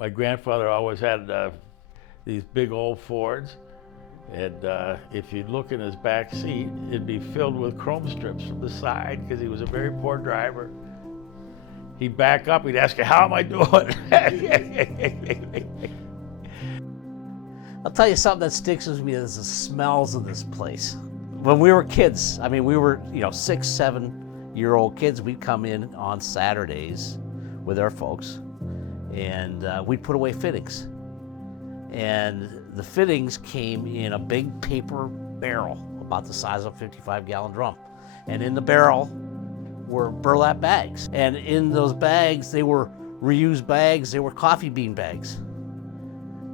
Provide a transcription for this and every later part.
My grandfather always had these big old Fords, and if you'd look in his back seat, it'd be filled with chrome strips from the side because he was a very poor driver. He'd back up, he'd ask you, how am I doing? I'll tell you something that sticks with me is the smells of this place. When we were kids, I mean, we were, 6, 7-year-old kids, we'd come in on Saturdays with our folks, and we'd put away fittings. And the fittings came in a big paper barrel, about the size of a 55-gallon drum. And in the barrel were burlap bags. And in those bags, they were reused bags, they were coffee bean bags.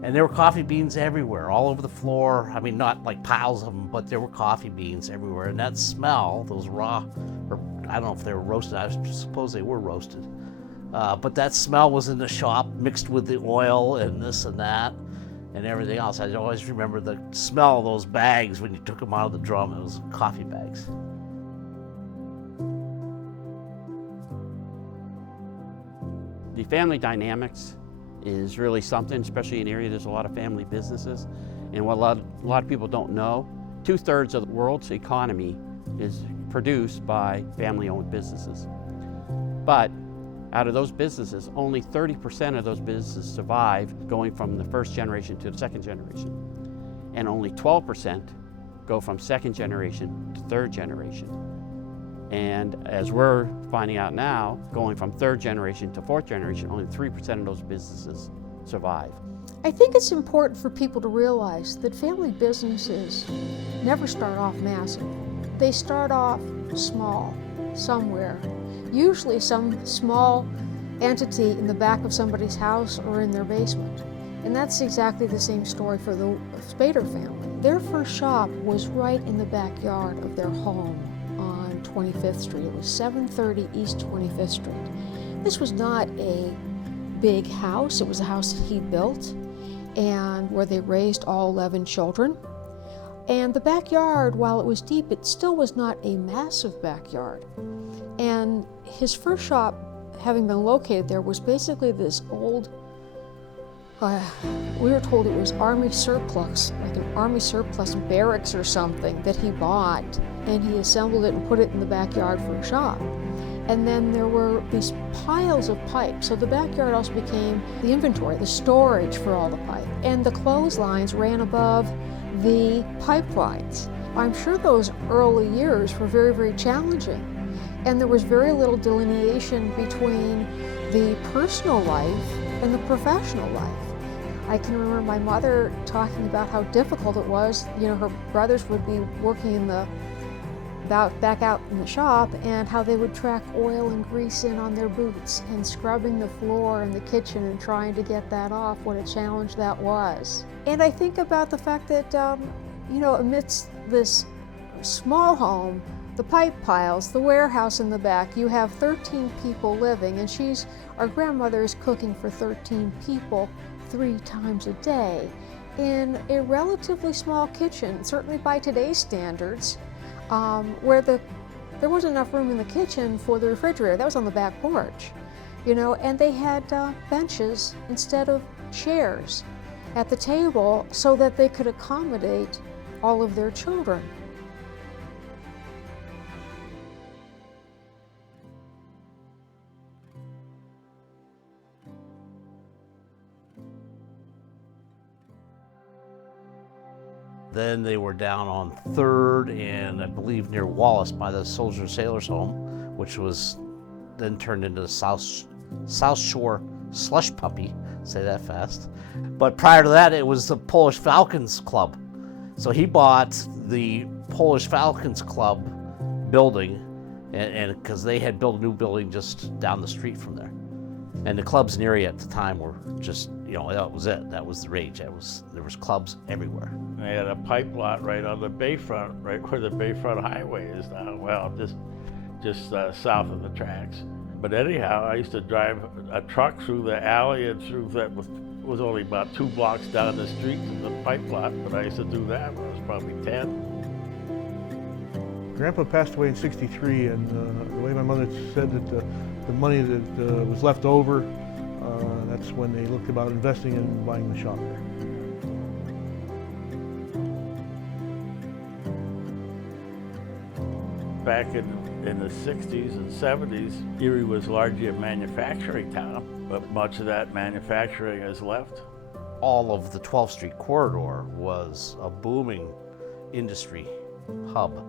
And there were coffee beans everywhere, all over the floor. I mean, not like piles of them, but there were coffee beans everywhere. And that smell, those raw, or I don't know if they were roasted, I suppose they were roasted. But that smell was in the shop mixed with the oil and this and that and everything else. I always remember the smell of those bags when you took them out of the drum. It was coffee bags. The family dynamics is really something, especially in an area there's a lot of family businesses. And what a lot of people don't know, 2/3 of the world's economy is produced by family-owned businesses. But out of those businesses, only 30% of those businesses survive going from the first generation to the second generation. And only 12% go from second generation to third generation. And as we're finding out now, going from third generation to fourth generation, only 3% of those businesses survive. I think it's important for people to realize that family businesses never start off massive. They start off small, somewhere. Usually some small entity in the back of somebody's house or in their basement. And that's exactly the same story for the Spaeder family. Their first shop was right in the backyard of their home on 25th Street. It was 730 East 25th Street. This was not a big house. It was a house that he built and where they raised all 11 children. And the backyard, while it was deep, it still was not a massive backyard. And his first shop, having been located there, was basically this old, we were told it was Army surplus, like an Army surplus barracks or something that he bought, and he assembled it and put it in the backyard for a shop. And then there were these piles of pipes, so the backyard also became the inventory, the storage for all the pipe. And the clotheslines ran above the pipelines. I'm sure those early years were very, very challenging. And there was very little delineation between the personal life and the professional life. I can remember my mother talking about how difficult it was. Her brothers would be working back out in the shop, and how they would track oil and grease in on their boots and scrubbing the floor in the kitchen and trying to get that off, what a challenge that was. And I think about the fact that, amidst this small home, the pipe piles, the warehouse in the back, you have 13 people living, and our grandmother is cooking for 13 people 3 times a day in a relatively small kitchen, certainly by today's standards, where there wasn't enough room in the kitchen for the refrigerator. That was on the back porch, and they had benches instead of chairs at the table so that they could accommodate all of their children. Then they were down on 3rd and I believe near Wallace by the Soldiers and Sailors Home, which was then turned into the South Shore Slush Puppy, say that fast. But prior to that, it was the Polish Falcons Club. So he bought the Polish Falcons Club building, and because they had built a new building just down the street from there. And the clubs in the area at the time were just, that was it. That was the rage. There was clubs everywhere. They had a pipe lot right on the bayfront, right where the Bayfront Highway is now. Well, just south of the tracks. But anyhow, I used to drive a truck through the alley and through that was only about 2 blocks down the street to the pipe lot, but I used to do that when I was probably 10. Grandpa passed away in '63, and the way my mother said that the money that was left over, That's when they looked about investing in buying the shop there. Back in the 60s and 70s, Erie was largely a manufacturing town, but much of that manufacturing has left. All of the 12th Street corridor was a booming industry hub,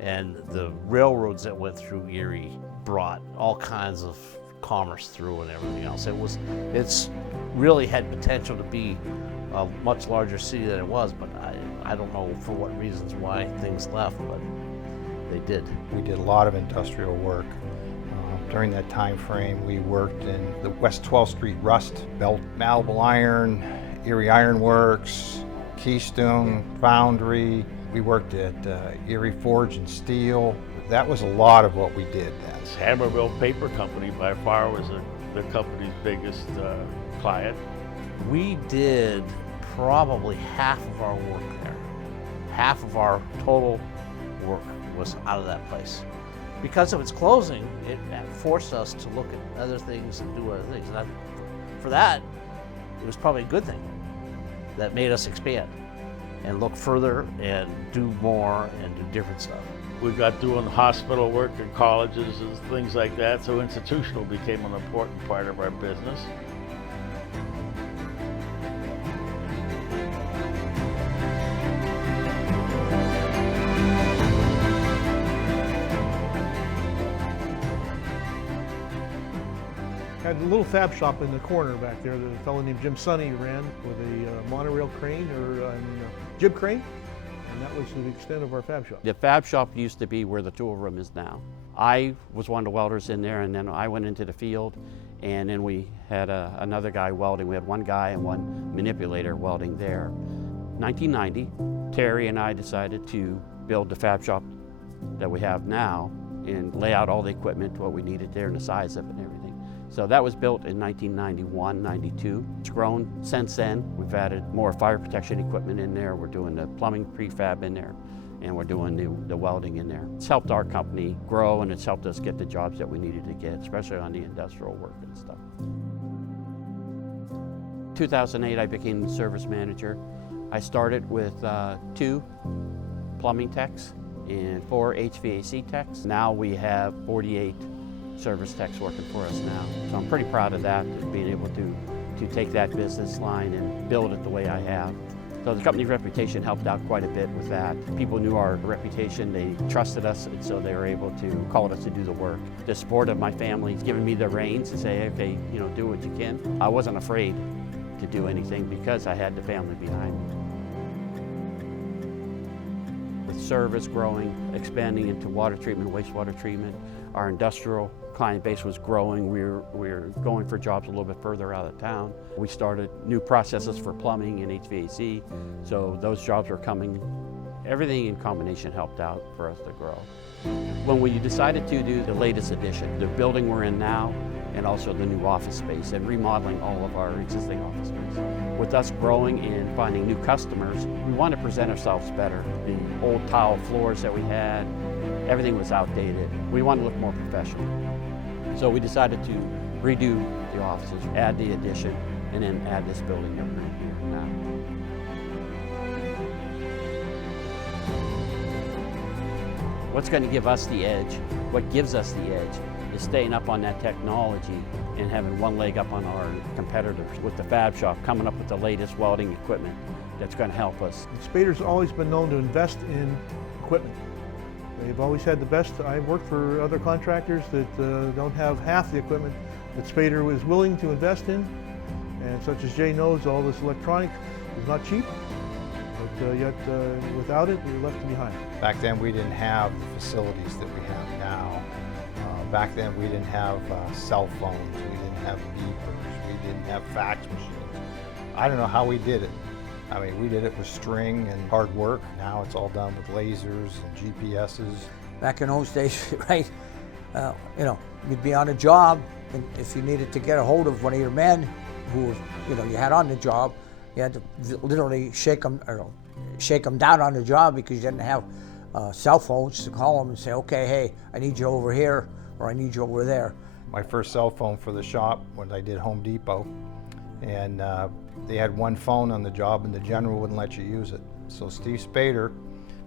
and the railroads that went through Erie brought all kinds of commerce through and everything else. It's really had potential to be a much larger city than it was, but I don't know for what reasons why things left, but they did. We did a lot of industrial work. During that time frame, we worked in the West 12th Street Rust Belt, Malleable Iron, Erie Iron Works, Keystone Foundry. We worked at Erie Forge and Steel. That was a lot of what we did then. Hammerville Paper Company by far was the company's biggest client. We did probably half of our work there. Half of our total work was out of that place. Because of its closing, it forced us to look at other things and do other things. And for that, it was probably a good thing. That made us expand and look further and do more and do different stuff. We got doing hospital work in colleges and things like that, so institutional became an important part of our business. Had a little fab shop in the corner back there that a fellow named Jim Sonny ran with a monorail crane or jib crane, and that was the extent of our fab shop. The fab shop used to be where the tool room is now. I was one of the welders in there, and then I went into the field, and then we had another guy welding. We had one guy and one manipulator welding there. 1990, Terry and I decided to build the fab shop that we have now and lay out all the equipment, what we needed there, and the size of it and everything. So that was built in 1991, 92. It's grown since then. We've added more fire protection equipment in there. We're doing the plumbing prefab in there, and we're doing the welding in there. It's helped our company grow, and it's helped us get the jobs that we needed to get, especially on the industrial work and stuff. 2008, I became the service manager. I started with 2 plumbing techs and 4 HVAC techs. Now we have 48 service techs working for us now. So I'm pretty proud of that, being able to take that business line and build it the way I have. So the company's reputation helped out quite a bit with that. People knew our reputation, they trusted us, and so they were able to call us to do the work. The support of my family, giving me the reins to say, okay, do what you can. I wasn't afraid to do anything because I had the family behind me. With service growing, expanding into water treatment, wastewater treatment, our industrial client base was growing. We were going for jobs a little bit further out of town. We started new processes for plumbing and HVAC, so those jobs were coming. Everything in combination helped out for us to grow. When we decided to do the latest addition, the building we're in now, and also the new office space, and remodeling all of our existing office space. With us growing and finding new customers, we wanted to present ourselves better. The old tile floors that we had, everything was outdated. We wanted to look more professional. So we decided to redo the offices, add the addition, and then add this building that we're in here now. What's going to give us the edge, what gives us the edge, is staying up on that technology and having one leg up on our competitors with the fab shop, coming up with the latest welding equipment that's going to help us. Spaeder's always been known to invest in equipment. They've always had the best. I've worked for other contractors that don't have half the equipment that Spaeder was willing to invest in. And such as Jay knows, all this electronic is not cheap, but yet without it, you're left behind. Back then we didn't have the facilities that we have now. Back then we didn't have cell phones, we didn't have beepers, we didn't have fax machines. I don't know how we did it. I mean, we did it with string and hard work. Now it's all done with lasers and GPSs. Back in those days, right, you'd be on a job, and if you needed to get a hold of one of your men who, you had on the job, you had to literally shake them down on the job because you didn't have cell phones to call them and say, okay, hey, I need you over here, or I need you over there. My first cell phone for the shop, when I did Home Depot, And they had one phone on the job and the general wouldn't let you use it. So Steve Spaeder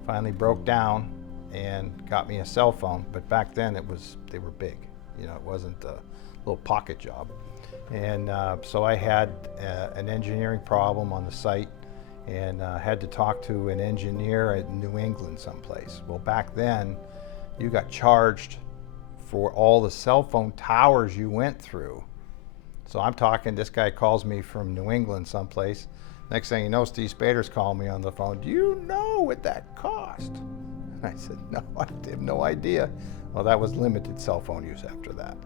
finally broke down and got me a cell phone, but back then they were big. You know, it wasn't a little pocket job. And so I had an engineering problem on the site and had to talk to an engineer at New England someplace. Well, back then, you got charged for all the cell phone towers you went through. So I'm talking, this guy calls me from New England someplace. Next thing you know, Steve Spaeder's calling me on the phone. Do you know what that cost? I said, no, I have no idea. Well, that was limited cell phone use after that.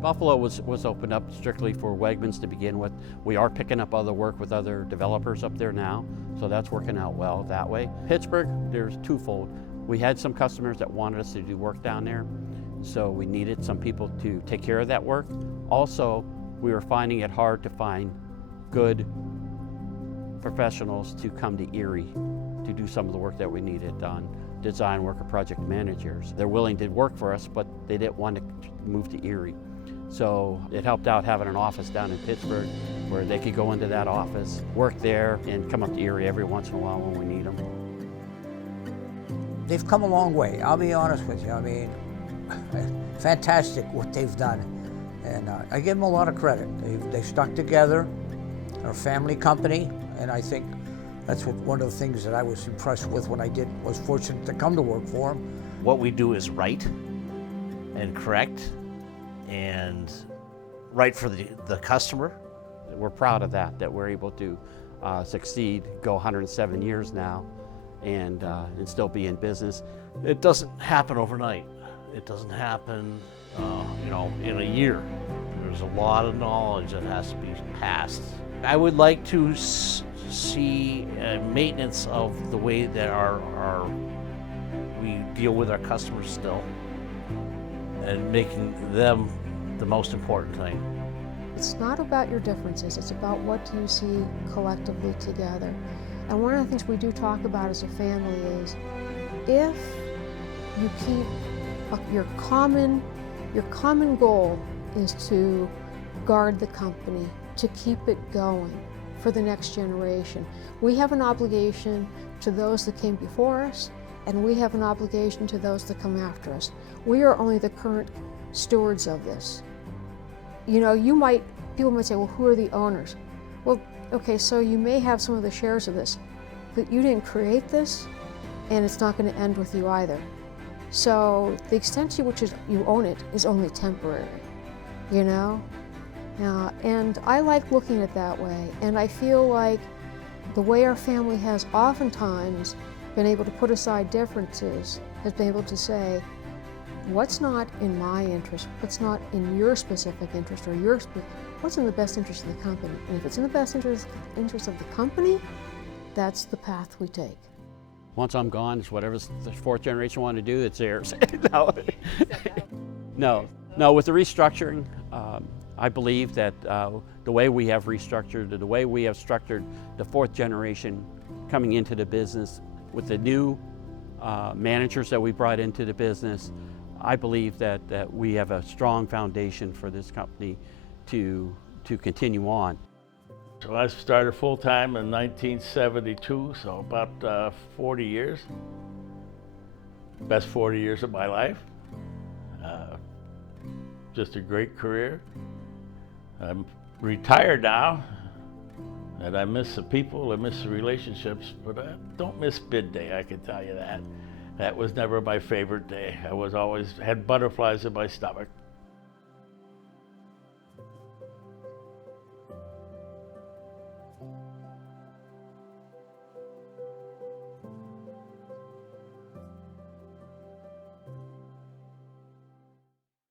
Buffalo was opened up strictly for Wegmans to begin with. We are picking up other work with other developers up there now, so that's working out well that way. Pittsburgh, there's twofold. We had some customers that wanted us to do work down there, so we needed some people to take care of that work. Also, we were finding it hard to find good professionals to come to Erie to do some of the work that we needed done. Design work or project managers. They're willing to work for us, but they didn't want to move to Erie. So it helped out having an office down in Pittsburgh where they could go into that office, work there, and come up to Erie every once in a while when we need them. They've come a long way, I'll be honest with you. I mean, fantastic what they've done. And I give them a lot of credit. They stuck together, they're a family company, and I think that's one of the things that I was impressed with when I was fortunate to come to work for them. What we do is right and correct and right for the customer. We're proud of that we're able to succeed, go 107 years now, and still be in business. It doesn't happen overnight. It doesn't happen, in a year. There's a lot of knowledge that has to be passed. I would like to see maintenance of the way that we deal with our customers still, and making them the most important thing. It's not about your differences, it's about what do you see collectively together. And one of the things we do talk about as a family is, if you keep your common goal is to guard the company, to keep it going for the next generation. We have an obligation to those that came before us, and we have an obligation to those that come after us. We are only the current stewards of this. You know, people might say, well, who are the owners? Well, okay, so you may have some of the shares of this, but you didn't create this, and it's not going to end with you either. So the extent to which you own it is only temporary, you know? And I like looking at it that way, and I feel like the way our family has oftentimes been able to put aside differences, has been able to say, what's not in my interest, what's not in your specific interest, or what's in the best interest of the company? And if it's in the best interest of the company, that's the path we take. Once I'm gone, it's whatever the fourth generation want to do, it's theirs. No, with the restructuring, I believe that the way we have restructured, the way we have structured the fourth generation coming into the business with the new managers that we brought into the business, I believe that we have a strong foundation for this company to continue on. So I started full-time in 1972, so about 40 years. Best 40 years of my life. Just a great career. I'm retired now, and I miss the people, I miss the relationships, but I don't miss bid day, I can tell you that. That was never my favorite day. I was always had butterflies in my stomach.